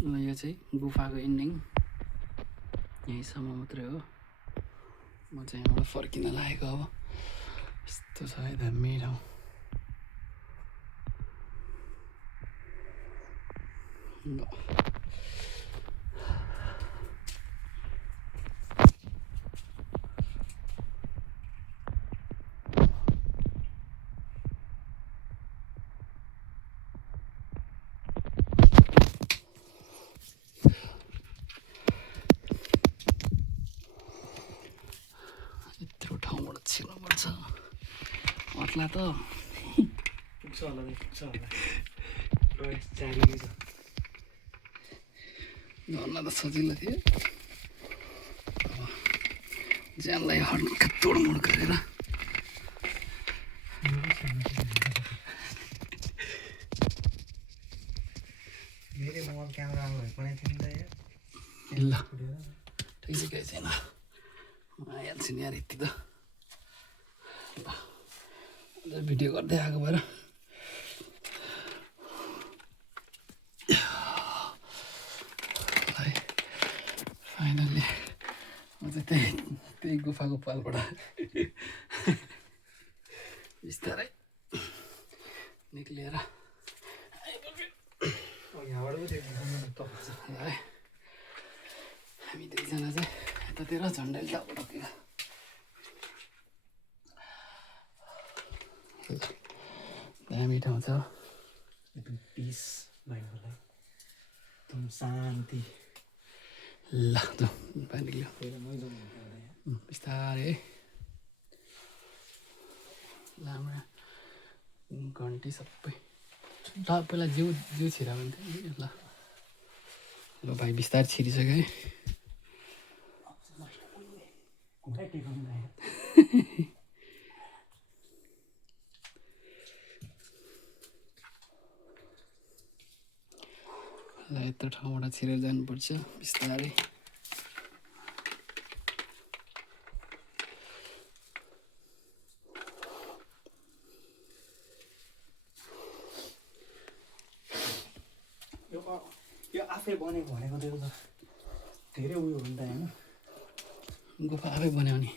यो चाहिँ गुफाको एन्डिङ यहीँसम्म मात्रै हो। म चाहिँ यहाँबाट फर्किन लागेको अब। यस्तो छ है दामी ठाउँ। यत्रो ठाउँबाट छिर्नुपर्छ अट्ला त पुग्छ होला प्रवेश जारी छ। झर्न त सजिलो थियो। अब ज्यानलाई हड्का तोडमोड गरेर मेरो मोबाइल क्यामेरा राम्रो भए पनि थियो नि त ल ठिक छ केही छैन। म आइहाल्छु नि यार यति त। ल भिडियो गर्दै आएको भएर फाइनल्ली म चाहिँ त्यही गुफाको पालबाट बिस्तारै निक्लिएर यहाँबाट पो देख्नु है हामी दुईजना चाहिँ यतातिर झन्डै उतापट्टितिर दामी ठाउँ छ। एकदम पिस माइन्डलाई एकदम शान्ति। ल जाउँ पानी निक्ल्यो बिस्तारै लाम्रो घन्टी सबै ल पहिला जिउ छिरा भने थियो ल ल भाइ बिस्तारै छिरिसक्यो है। ल यत्रो ठाउँबाट छिरेर जानुपर्छ बिस्तारै। यो आफै बनेको भनेको त धेरै उयो हो नि त होइन। गुफा आफै बन्यो नि